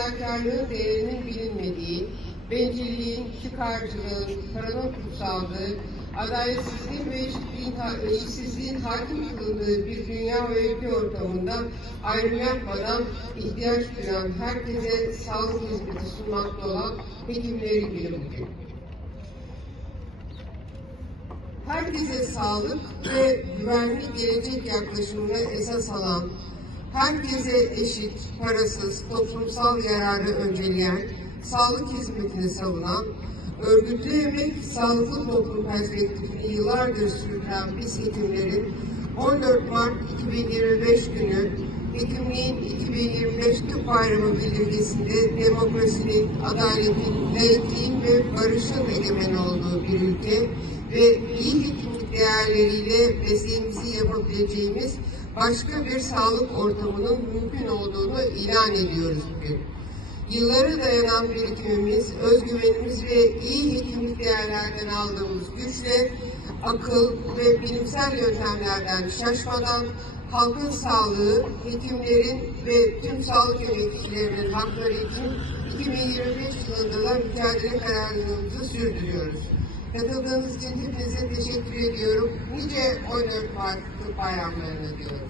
fedakarlığın değerinin bilinmediği, bencilliğin, çıkarcılığın, paranın kutsallığı, adaletsizliğin ve eşitliğin, eşitsizliğin hakim kıldığı bir dünya ve ülke ortamında ayrım yapmadan ihtiyaç duyan herkese sağlık hizmeti sunmakta olan hekimleri günü bugün. Herkese sağlık ve güvenli gelecek yaklaşımını esas alan, herkese eşit, parasız, toplumsal yararı önceleyen, sağlık hizmetini savunan, örgütlü emek, sağlıklı toplum perspektifini yıllardır sürdüren biz hekimlerin 14 Mart 2025 günü Hekimliğin 2025 Tıp Bayramı bildirgesinde demokrasinin, adaletin, layıklığın ve barışın egemen olduğu bir ülke ve iyi hekimlik değerleriyle mesleğimizi yapabileceğimiz başka bir sağlık ortamının mümkün olduğunu ilan ediyoruz bugün. Yıllara dayanan birikimimiz, özgüvenimiz ve iyi hekimlik değerlerden aldığımız güçle akıl ve bilimsel yöntemlerden şaşmadan halkın sağlığı, hekimlerin ve tüm sağlık emekçilerinin hakları için 2025 yılında da mücadele kararlılığımızı sürdürüyoruz. Katıldığınız için hepinize teşekkür ediyorum. Nice 14 Mart bayramlarına diyorum.